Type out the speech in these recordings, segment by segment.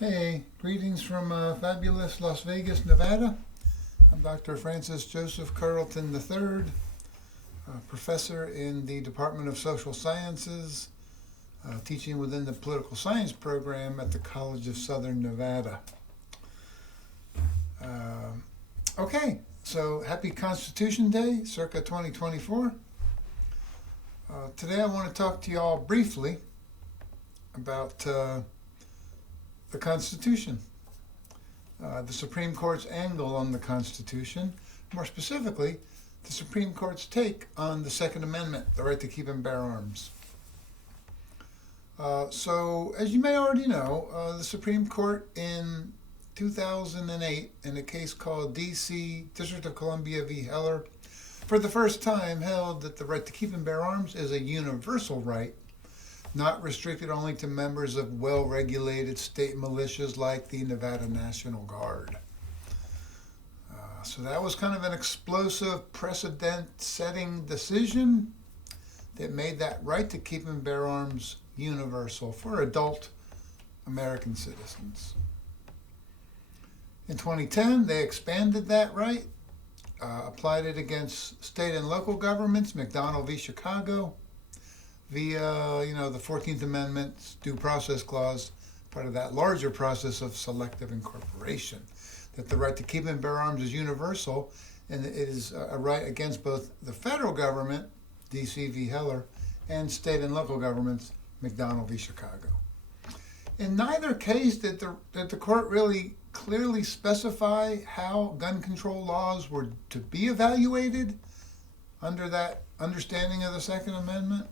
Hey, greetings from fabulous Las Vegas, Nevada. I'm Dr. Francis Joseph Carlton III, professor in the Department of Social Sciences, teaching within the political science program at the College of Southern Nevada. Okay, so happy Constitution Day, circa 2024. Today I want to talk to you all briefly about the Constitution, the Supreme Court's angle on the Constitution, more specifically, the Supreme Court's take on the Second Amendment, the right to keep and bear arms. So, as you may already know, the Supreme Court in 2008, in a case called D.C. District of Columbia v. Heller, for the first time held that the right to keep and bear arms is a universal right, not restricted only to members of well-regulated state militias like the Nevada National Guard. So that was kind of an explosive, precedent-setting decision that made that right to keep and bear arms universal for adult American citizens. In 2010, they expanded that right, applied it against state and local governments, McDonnell v. Chicago, via, the 14th Amendment's Due Process Clause, part of that larger process of selective incorporation, that the right to keep and bear arms is universal, and it is a right against both the federal government, D.C. v. Heller, and state and local governments, McDonnell v. Chicago. In neither case did the court really clearly specify how gun control laws were to be evaluated under that understanding of the Second Amendment.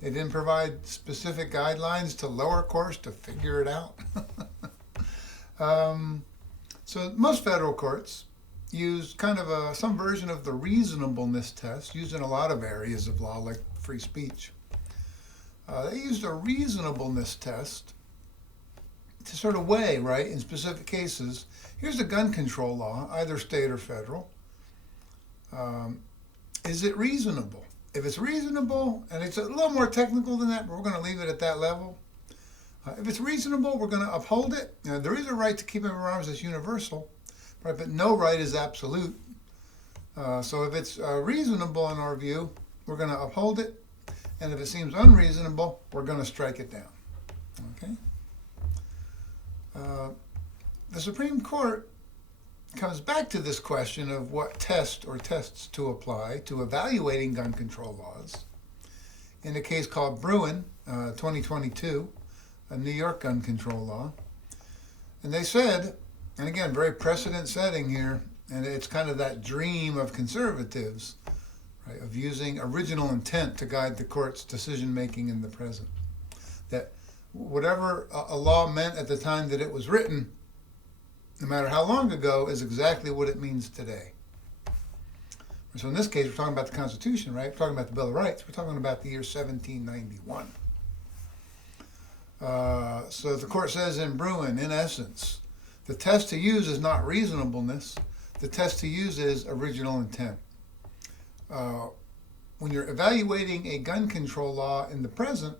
They didn't provide specific guidelines to lower courts to figure it out. So most federal courts use kind of some version of the reasonableness test, used in a lot of areas of law like free speech. They used a reasonableness test to sort of weigh, right, in specific cases. Here's a gun control law, either state or federal. Is it reasonable? If it's reasonable, and it's a little more technical than that, but we're going to leave it at that level. If it's reasonable, we're going to uphold it. There is a right to keep and bear arms that's universal, right, but no right is absolute. So if it's reasonable in our view, we're going to uphold it. And if it seems unreasonable, we're going to strike it down. Okay? The Supreme Court comes back to this question of what test or tests to apply to evaluating gun control laws in a case called Bruin, 2022, a New York gun control law. And they said, and again, very precedent setting here, and it's kind of that dream of conservatives, right, of using original intent to guide the court's decision making in the present. That whatever a law meant at the time that it was written, no matter how long ago, is exactly what it means today. So in this case, we're talking about the Constitution, right? We're talking about the Bill of Rights. We're talking about the year 1791. So the court says in Bruin, in essence, the test to use is not reasonableness. The test to use is original intent. When you're evaluating a gun control law in the present,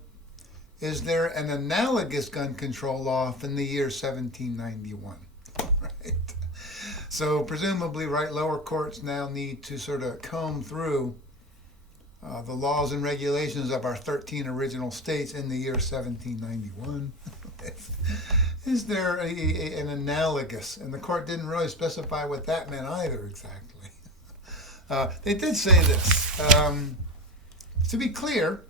is there an analogous gun control law from the year 1791? Right. So presumably, right, lower courts now need to sort of comb through the laws and regulations of our 13 original states in the year 1791. Is there an analogous? And the court didn't really specify what that meant either exactly. They did say this. To be clear,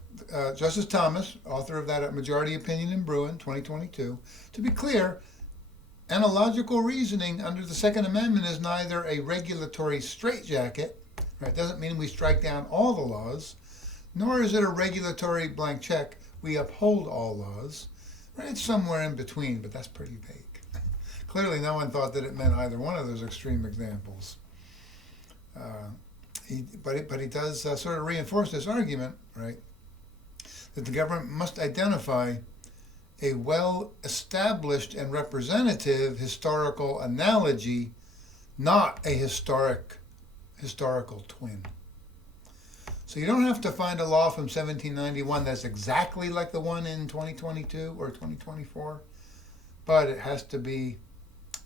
Justice Thomas, author of that majority opinion in Bruin, 2022, to be clear, analogical reasoning under the Second Amendment is neither a regulatory straitjacket, right? It doesn't mean we strike down all the laws, nor is it a regulatory blank check. We uphold all laws. Right? It's somewhere in between, but that's pretty vague. Clearly, no one thought that it meant either one of those extreme examples. But he does sort of reinforce this argument, right, that the government must identify a well-established and representative historical analogy, not a historical twin. So you don't have to find a law from 1791 that's exactly like the one in 2022 or 2024, but it has to be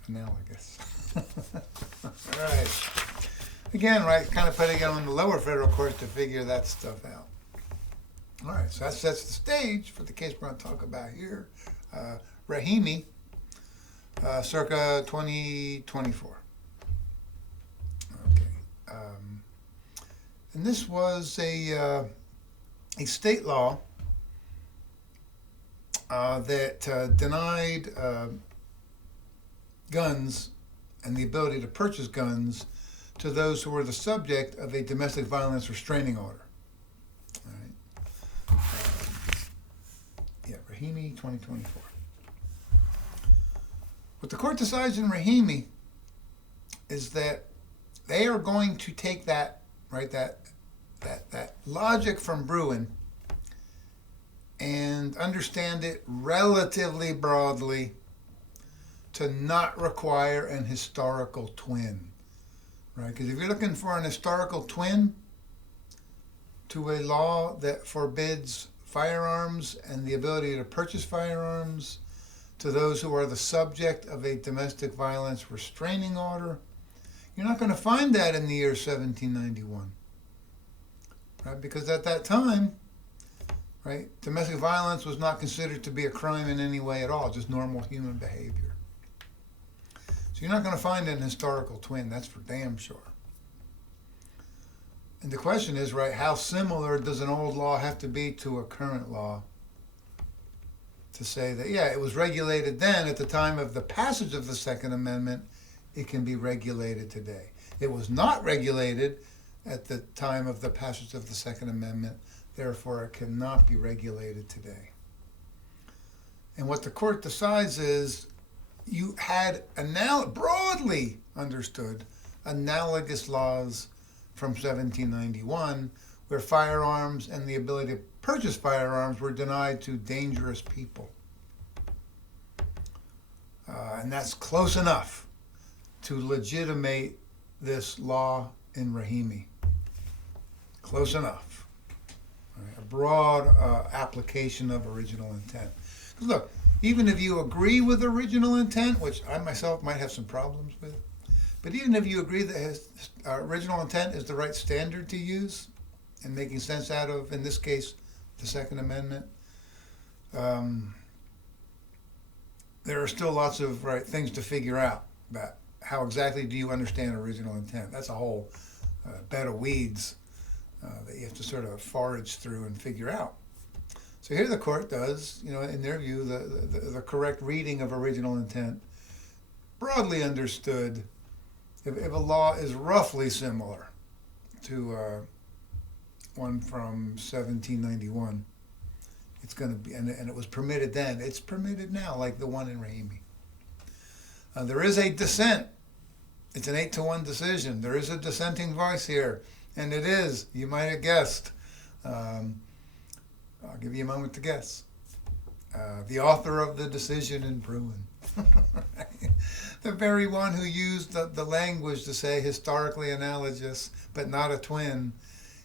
analogous. All right. Again, right, kind of putting it on the lower federal courts to figure that stuff out. All right, so that sets the stage for the case we're going to talk about here. Rahimi, circa 2024. Okay. And this was a state law that denied guns and the ability to purchase guns to those who were the subject of a domestic violence restraining order. All right. Rahimi, 2024. What the court decides in Rahimi is that they are going to take that, right, that logic from Bruin and understand it relatively broadly to not require an historical twin, right? Because if you're looking for an historical twin to a law that forbids firearms and the ability to purchase firearms to those who are the subject of a domestic violence restraining order, you're not going to find that in the year 1791, right? Because at that time, right, domestic violence was not considered to be a crime in any way at all, just normal human behavior. So you're not going to find an historical twin, that's for damn sure. And the question is, right, how similar does an old law have to be to a current law to say that, yeah, it was regulated then at the time of the passage of the Second Amendment, it can be regulated today. It was not regulated at the time of the passage of the Second Amendment, therefore it cannot be regulated today. And what the court decides is you had broadly understood analogous laws from 1791 where firearms and the ability to purchase firearms were denied to dangerous people. And that's close enough to legitimate this law in Rahimi. Close enough. Right? A broad application of original intent. Look, even if you agree with original intent, which I myself might have some problems with, but even if you agree that original intent is the right standard to use in making sense out of, in this case, the Second Amendment, there are still lots of things to figure out about how exactly do you understand original intent. That's a whole bed of weeds that you have to sort of forage through and figure out. So here the court does, in their view, the correct reading of original intent, broadly understood. If a law is roughly similar to one from 1791, it's going to be, and it was permitted then, it's permitted now, like the one in Rahimi. There is a dissent. It's an 8-1 decision. There is a dissenting voice here, and it is, you might have guessed, I'll give you a moment to guess, the author of the decision in Bruin. The very one who used the language to say historically analogous, but not a twin.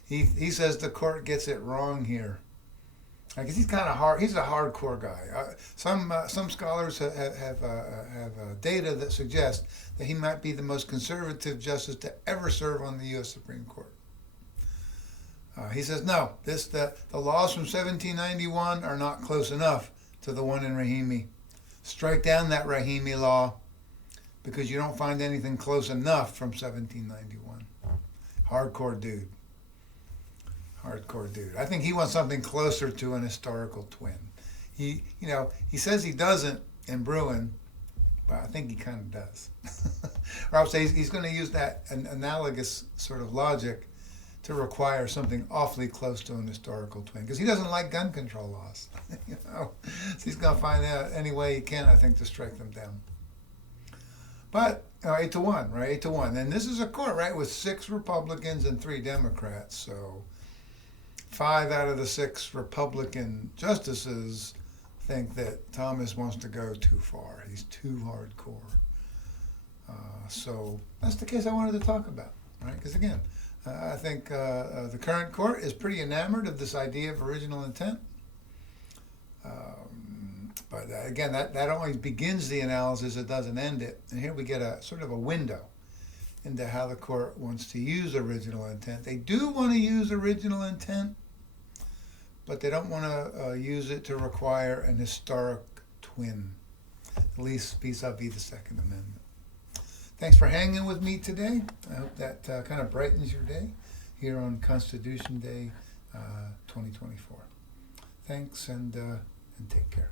He says the court gets it wrong here. Because he's kind of hard. He's a hardcore guy. Some scholars have data that suggest that he might be the most conservative justice to ever serve on the U.S. Supreme Court. He says no. The laws from 1791 are not close enough to the one in Rahimi. Strike down that Rahimi law because you don't find anything close enough from 1791. Hardcore dude. Hardcore dude. I think he wants something closer to an historical twin. He says he doesn't in Bruin, but I think he kind of does. Or I would say he's going to use that analogous sort of logic to require something awfully close to an historical twin, because he doesn't like gun control laws. So he's going to find out any way he can, I think, to strike them down. But 8-1, right? 8-1. And this is a court, right, with 6 Republicans and 3 Democrats. So 5 out of the 6 Republican justices think that Thomas wants to go too far. He's too hardcore. So that's the case I wanted to talk about, right? Because again, I think the current court is pretty enamored of this idea of original intent. But again, that only begins the analysis, it doesn't end it. And here we get a sort of a window into how the court wants to use original intent. They do want to use original intent, but they don't want to use it to require an historic twin, at least vis-a-vis the Second Amendment. Thanks for hanging with me today. I hope that kind of brightens your day here on Constitution Day 2024. Thanks, and take care.